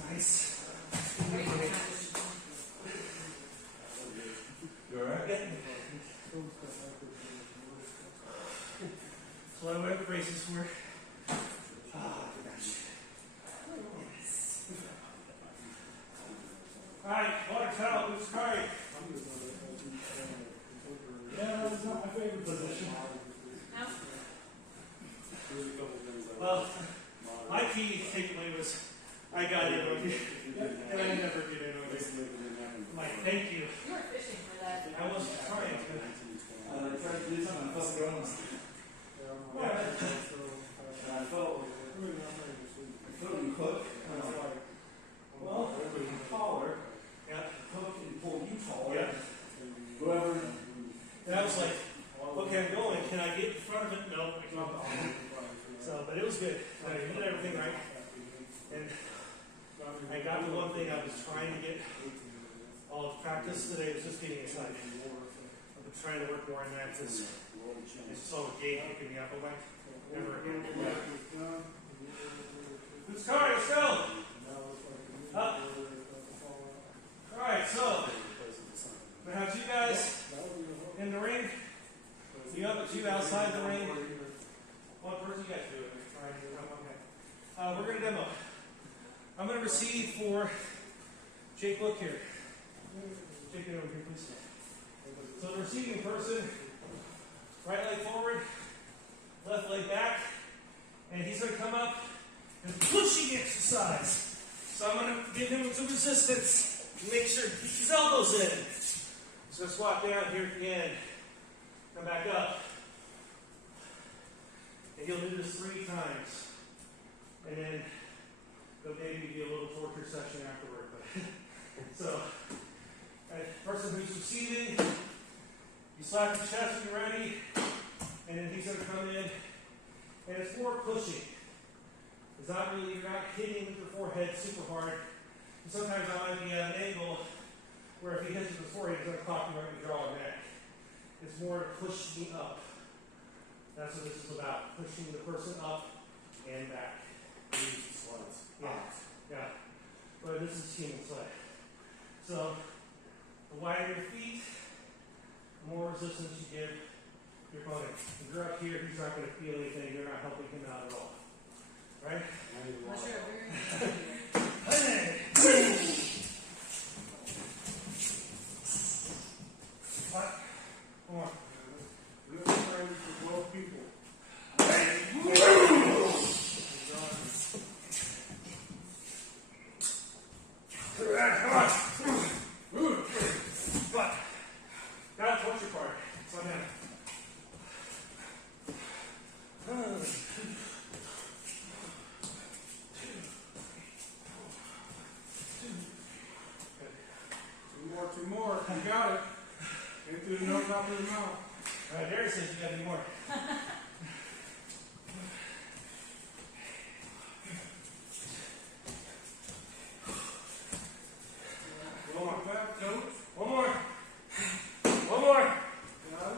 Nice. Great match. You alright? That's what I went to braces for. Alright, water towel, Butsukari. Yeah, that's not my favorite position. Now, Well, my key takeaway was I got in on you. And I never get in on you. Mike, thank you. you were fishing for that. I was trying to. I tried to do something, I felt going. And I felt you cook. And I was like, well, if we can taller, Yeah. cook and pull you taller. Yeah. Whoever. And I was like, okay, I'm going. Can I get in front of it? No, I can't. So, but it was good. I did everything right. And I got the one thing I was trying to get all of practice today was just getting excited. I've been trying to work more on that. Because And so a gate picking me up. I'm like, never again. Butsukari, let's go! Up. Alright, so, we have you guys in the ring. You outside the ring. What person you guys doing? Alright, we're going to demo. I'm going to receive for Jake. Look here. Jake, get over here, please. So the receiving person, right leg forward, left leg back, and he's going to come up and pushing exercise. So I'm going to give him some resistance. Make sure he keeps his elbows in. He's going to squat down here at the end. Come back up. And he'll do this 3 times. And then there'll maybe be a little torture session afterward. So, person who's receiving, you slap your chest when you're ready, and then he's going to come in, and it's more pushing. It's not really, you're not hitting with your forehead super hard. And sometimes I might be at an angle where if he hits with his forehead, he's going to clock you right in the jaw and neck. It's more to push me up. That's what this is about. Pushing the person up and back. Yeah. But this is human sled. So, the wider your feet, the more resistance you give your opponent. If you're up here, he's not going to feel anything. You're not helping him out at all. Right? I'm sure What? Come on. This is training for both people. Come on. What? That's what's your part. Slow down. Two more. You got it. Into the nose, top of the mouth. All right, Darius says you got to do more. Go on back, coach. One more. One more. Got it.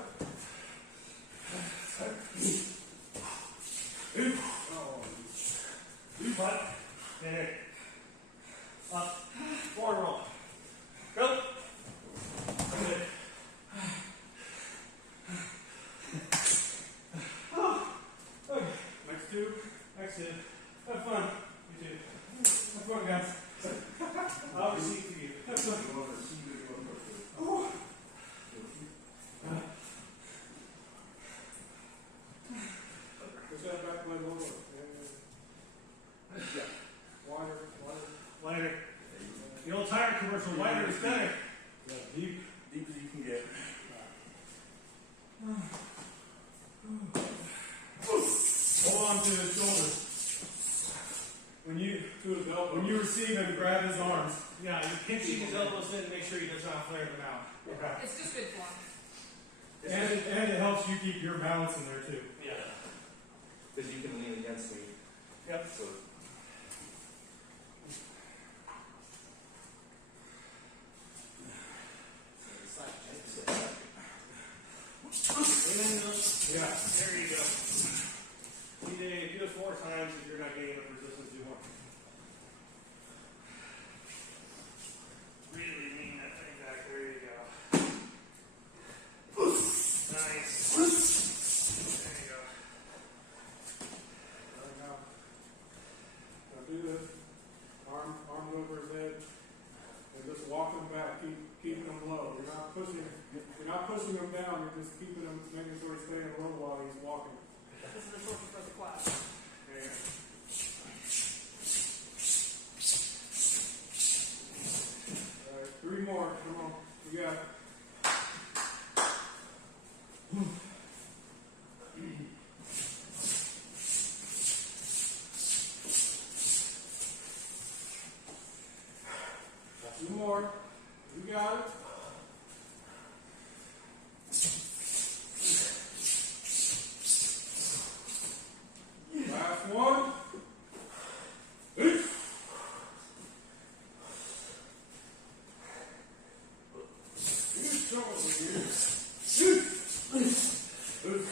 Butt. And up. Forward roll. Go. Good. Okay. Next two. Next two. Have fun. You too. Have fun, guys. I'll receive for you. Have fun. Push that back leg over. Yeah. Wider. Wider. The old tire commercial, wider is better. Yeah, deep as you can get. Hold on to his shoulders. When you receive him, grab his arms. Yeah, you're pinching his elbows in to make sure he does not flare them out. Okay. It's just good form. And it helps you keep your balance in there too. Yeah. Because you can lean against me. Yep. So Yeah, there you go. You do it 4 times. If you're not getting enough resistance, do more. Really lean that thing back. There you go. Nice. There you go. Now do this. Arm over his head. And just walk him back, keeping him low. You're not pushing him down, you're just keeping him, making sure he's staying low while he's walking. This is the torture for the quad. There you go. Alright, 3 more. Come on. You got it. Two more. You got it. Last one. Good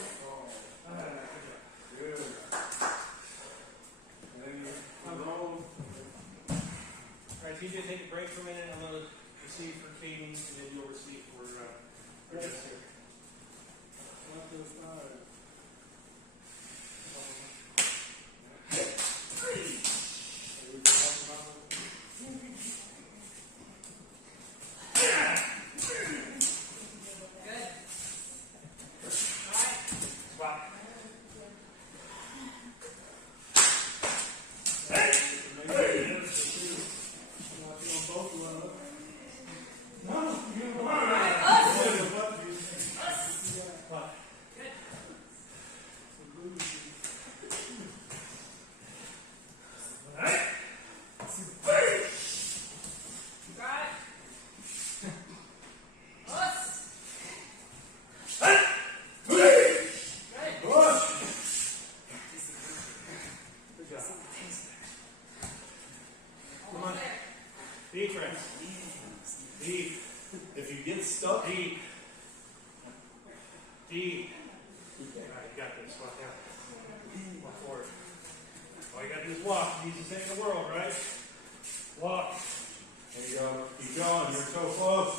TJ, take a break for a minute. I'm going to receive for Katie, and then you'll receive for our guest here. Left to the side. Deep breath. Deep. If you get stuck, Deep. Deep. Alright, you got this. Walk down. Walk forward. All you gotta do is walk. Easiest thing in the world, right? Walk. there you go. Keep going. You're so close.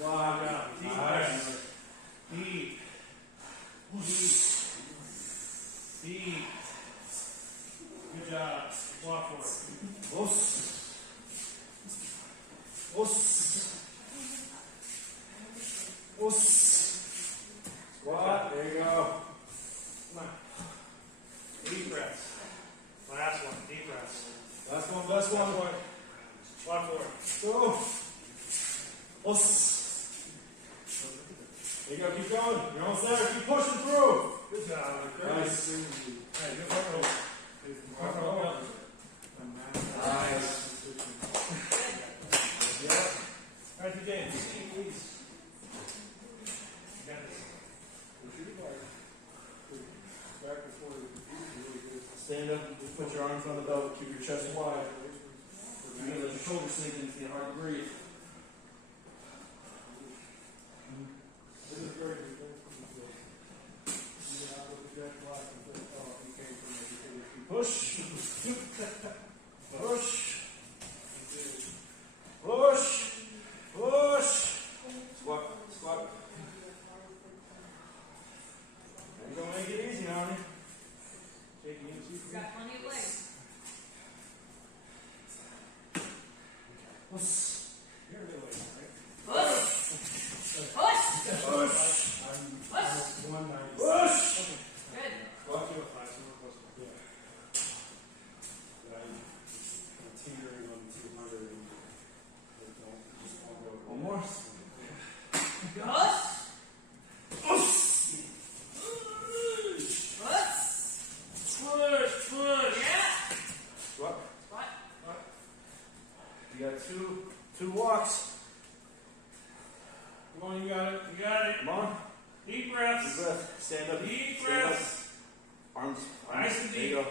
Walk out. Deep Nice. breath. Deep. Deep. Deep. Good job. Walk forward. Os. Os. Os. Squat. There you go. Come on. Deep breaths. Last one. Deep breaths. Last one. Last Walk one. forward. Walk forward. Go. Os. There you go. Keep going. You're almost there. Keep pushing through. Good job. Nice. Alright, good front row. Front row. Nice. Alright, TJ, please. You got this. Stand up. Put your arms on the belt. Keep your chest wide. You're going to let your shoulders sink and it's hard to breathe. This is very good. You know, with the Jack Black and Chris Paul, he came from the Push. Push. Push. Push. Squat. Squat. There you go. Make it easy, honey. Take it easy. Got plenty of legs. Push. You're really late, right? Push! Push! Push. Push! Push. Good. Squat. Do it five, so we're close to it. I'm teetering on 200 and just won't go. One more. Push! Push. Push! Push, push. Yeah! Squat. Squat. You got two walks. Come on, you got it. You got it. Come on. Deep Deep breaths. breath. Stand up. Deep Stand up. breaths. Arms. Nice and There you deep. go.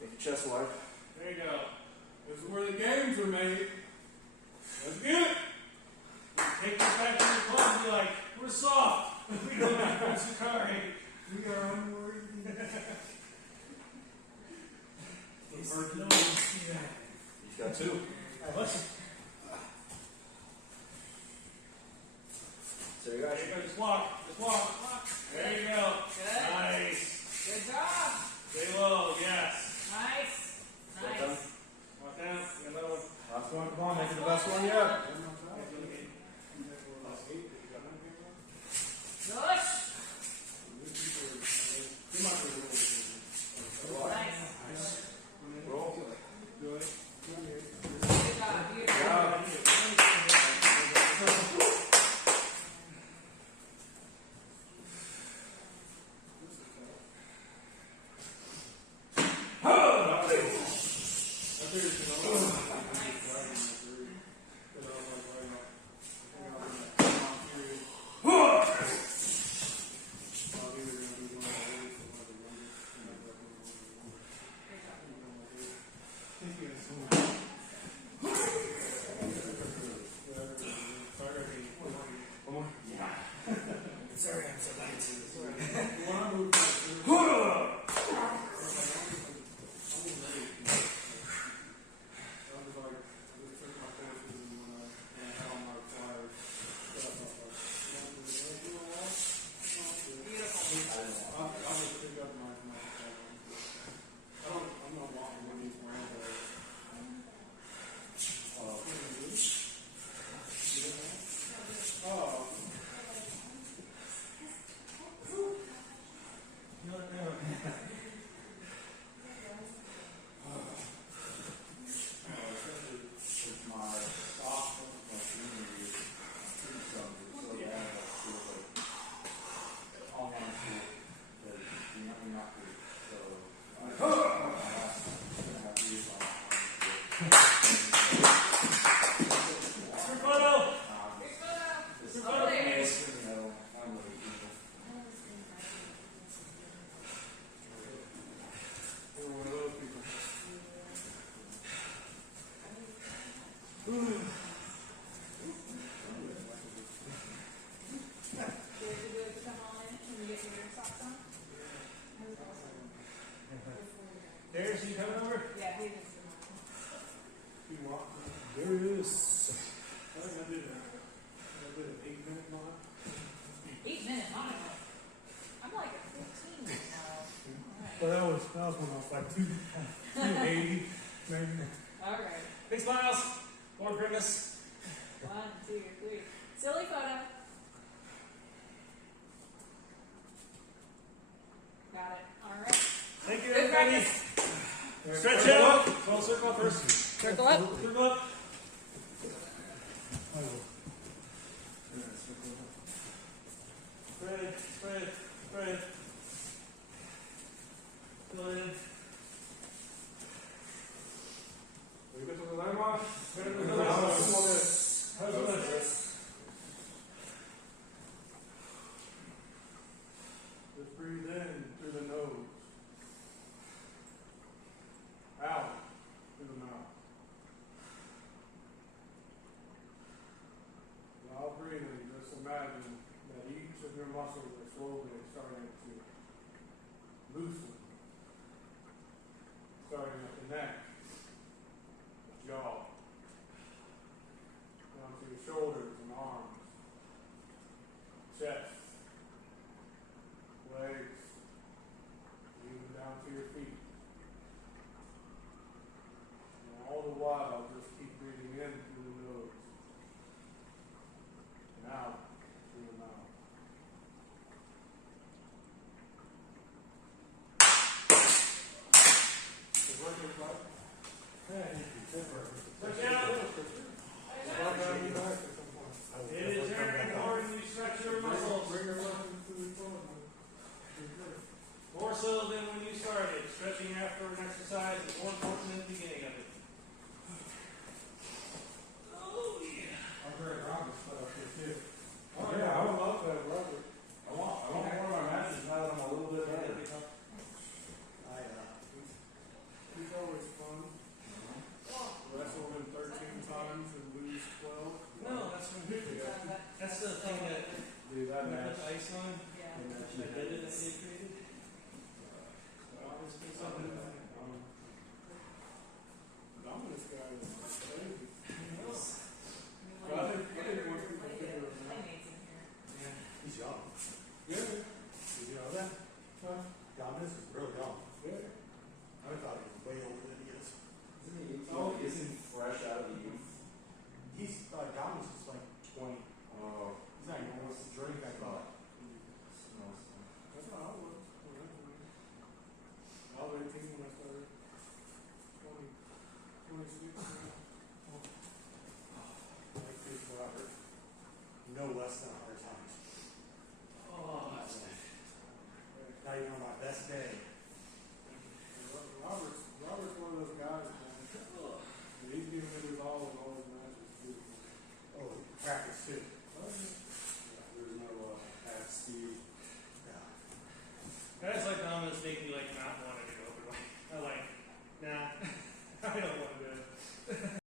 Make your chest wide. There you go. This is where the games are made. Let's get it. Take this back to your club and be like, we're soft. We don't like Butsukari. We are unworthy. He's got two. Listen. So you guys. Just walk. Just walk. There you go. Good. Nice. Good job. Stay low. Yes. Nice. Well Nice. done. Walk down. You got another one. Last one. Come on. Make it the best one yet. Push. Nice. Roll. Good. Good job. Beautiful. Yeah. Darius, you coming over? Yeah, he just. You walk. Yes. I think I did an 8-minute mile. 8 minutes, honestly. I'm like at 15 now. Well, that was when I was like 280, maybe. Alright. Big smiles. More grimace. 1, 2, 3. Silly photo. Got it. Alright. Thank you, Good everybody. practice. Stretch out. Well, circle up first. Circle up. Circle up. Spread, spread, spread. Fill in. Just breathe in through the nose. Out through the mouth. While breathing, just imagine that each of your muscles are slowly starting to loosen. Starting at the neck, the jaw, down to your shoulders and arms, chest, legs, even down to your feet. And all the while, just keep breathing in through the nose and out through the mouth. Is it working, right? Stretch out. It is very important you stretch your muscles. More so than when you started. Stretching after an exercise is more important than the beginning of it. Oh, yeah. I'm very proud of this stuff. Yeah, I would love